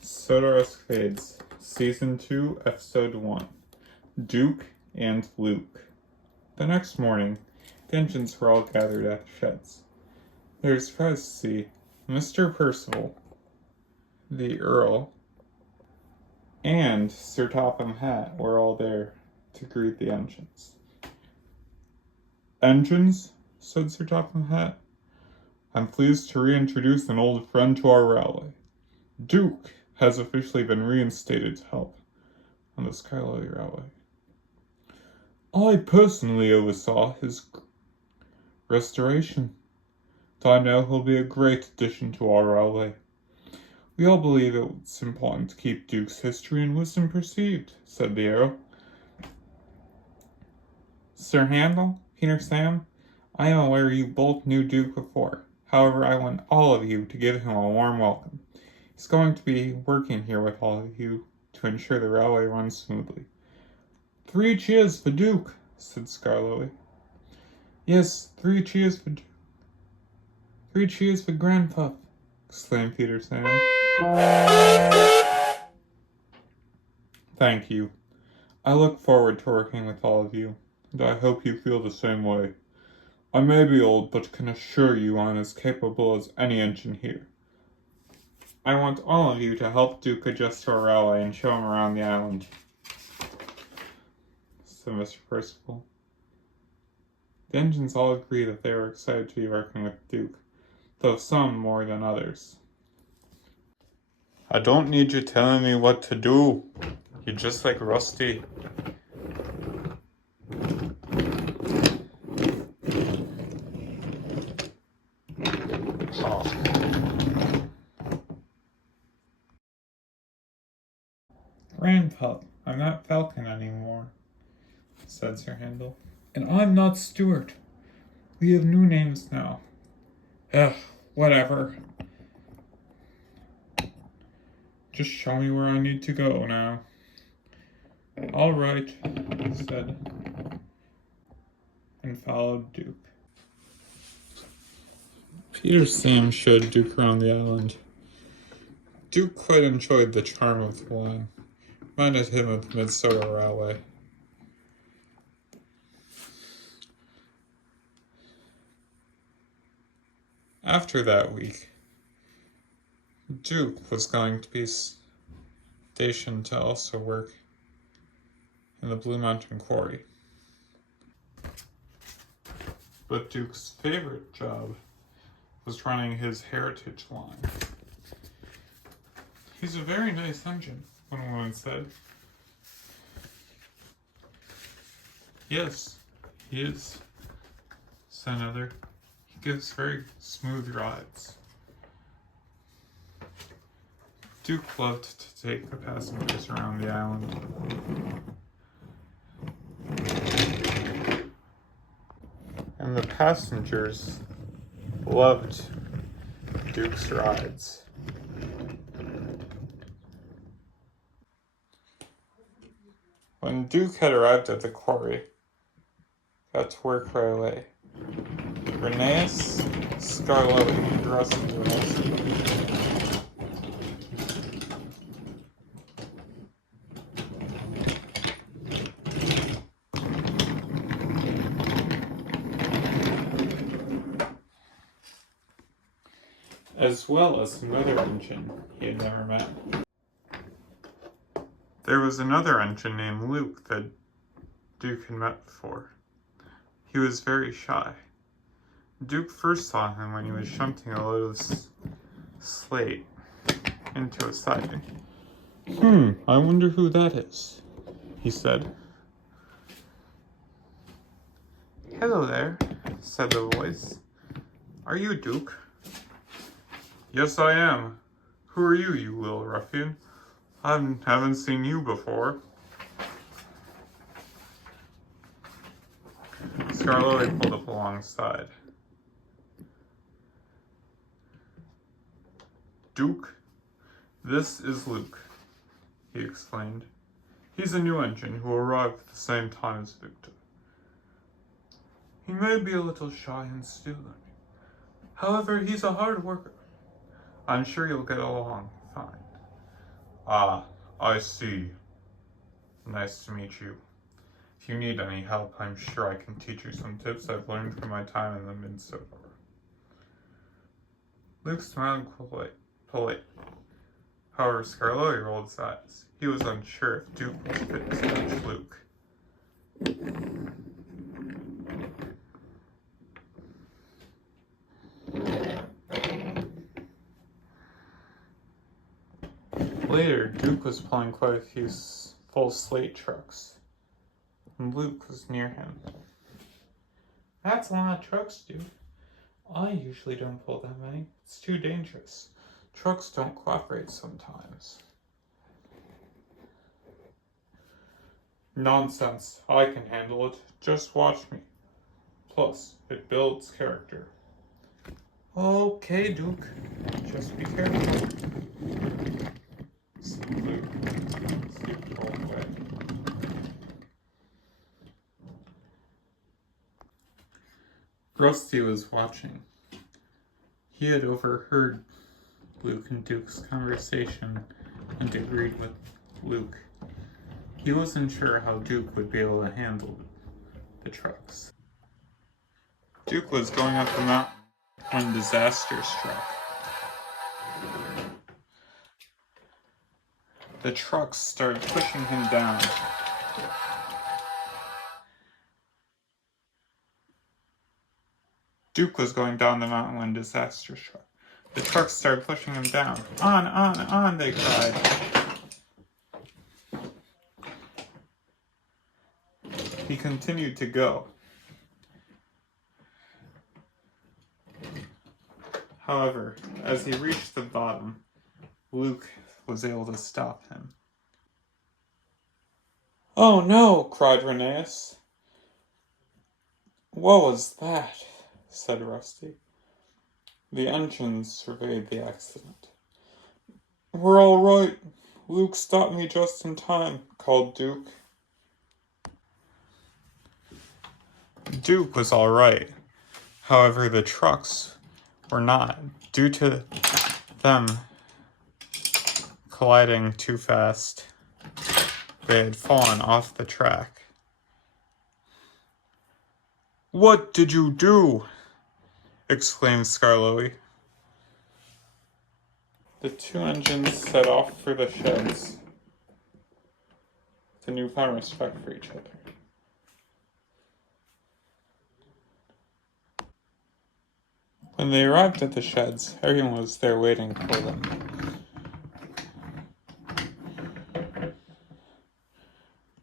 Sodor Escapades, Season 2, Episode 1, Duke and Luke. The next morning, the engines were all gathered at the sheds. They were surprised to see Mr. Percival, the Earl, and Sir Topham Hatt were all there to greet the engines. "Engines," said Sir Topham Hatt, "I'm pleased to reintroduce an old friend to our railway. Duke has officially been reinstated to help on the Skarloey Railway. I personally oversaw his restoration, so I know he'll be a great addition to our railway. We all believe it's important to keep Duke's history and wisdom perceived," said the Earl. "Sir Handel, Peter Sam, I am aware you both knew Duke before. However, I want all of you to give him a warm welcome. He's going to be working here with all of you to ensure the railway runs smoothly." "3 cheers for Duke," said Skarloey. "Yes, 3 cheers for Duke. 3 cheers for Grandpuff," exclaimed Peter Sam. "Thank you. I look forward to working with all of you, and I hope you feel the same way. I may be old, but can assure you I'm as capable as any engine here. I want all of you to help Duke adjust to our railway and show him around the island," said Mr. Percival. The engines all agreed that they were excited to be working with Duke, though some more than others. "I don't need you telling me what to do. You're just like Rusty." "Grandpup, I'm not Falcon anymore," said Sir Handel. "And I'm not Stuart. We have new names now." "Ugh, whatever. Just show me where I need to go now." "All right," he said, and followed Duke. Peter Sam showed Duke around the island. Duke quite enjoyed the charm of the line. Reminded him of the Minnesota Railway. After that week, Duke was going to be stationed to also work in the Blue Mountain Quarry. But Duke's favorite job was running his heritage line. "He's a very nice engine," one woman said. "Yes, he is," said another. "He gives very smooth rides." Duke loved to take the passengers around the island. And the passengers loved Duke's rides. When Duke had arrived at the quarry, got to work right away, Rheneas Skarloey dressed into an escapade. As well as another engine he had never met. There was another engine named Luke that Duke had met before. He was very shy. Duke first saw him when he was shunting a load of slate into a siding. I wonder who that is," he said. "Hello there," said the voice. "Are you Duke?" "Yes, I am. Who are you, you little ruffian? I haven't seen you before." Skarloey pulled up alongside. "Duke, this is Luke," he explained. "He's a new engine who arrived at the same time as Victor. He may be a little shy and stupid. However, he's a hard worker. I'm sure you'll get along fine. Ah, I see. Nice to meet you. If you need any help, I'm sure I can teach you some tips I've learned from my time in the Sodor. Luke smiled politely. However, Skarloey rolled his eyes. He was unsure if Duke was fit to teach Luke. Later, Duke was pulling quite a few full slate trucks, and Luke was near him. That's a lot of trucks, Duke. I usually don't pull that many. It's too dangerous. Trucks don't cooperate sometimes. Nonsense. I can handle it. Just watch me. Plus, it builds character. Okay, Duke. Just be careful. Luke skipped all the way. Rusty was watching. He had overheard Luke and Duke's conversation and agreed with Luke. He wasn't sure how Duke would be able to handle the trucks. Duke was going up the mountain when disaster struck. The trucks started pushing him down. Duke was going down the mountain when disaster struck. The trucks started pushing him down. On, they cried. He continued to go. However, as he reached the bottom, Luke was able to stop him. Oh no, cried Rheneas. What was that? Said Rusty. The engines surveyed the accident. We're all right. Luke stopped me just in time, called Duke. Duke was all right. However, the trucks were not, due to them colliding too fast. They had fallen off the track. What did you do? Exclaimed Skarloey. The two engines set off for the sheds. The newfound respect for each other. When they arrived at the sheds, everyone was there waiting for them.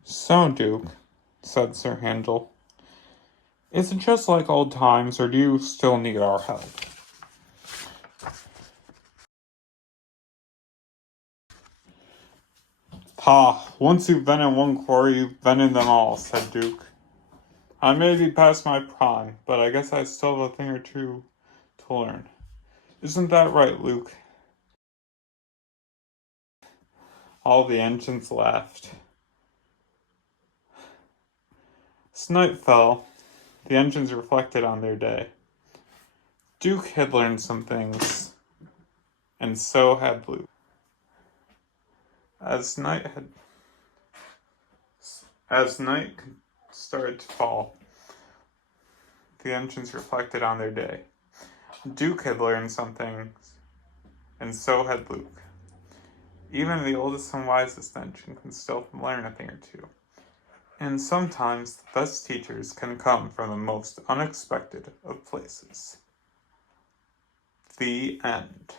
So, Duke, said Sir Handel, is it just like old times, or do you still need our help? Ha, once you've been in one quarry, you've been in them all, said Duke. I may be past my prime, but I guess I still have a thing or two to learn. Isn't that right, Luke? All the engines laughed. As night fell, the engines reflected on their day. Duke had learned some things, and so had Luke. As night started to fall, the engines reflected on their day. Duke had learned some things, and so had Luke. Even the oldest and wisest engine can still learn a thing or two. And sometimes the best teachers can come from the most unexpected of places. The end.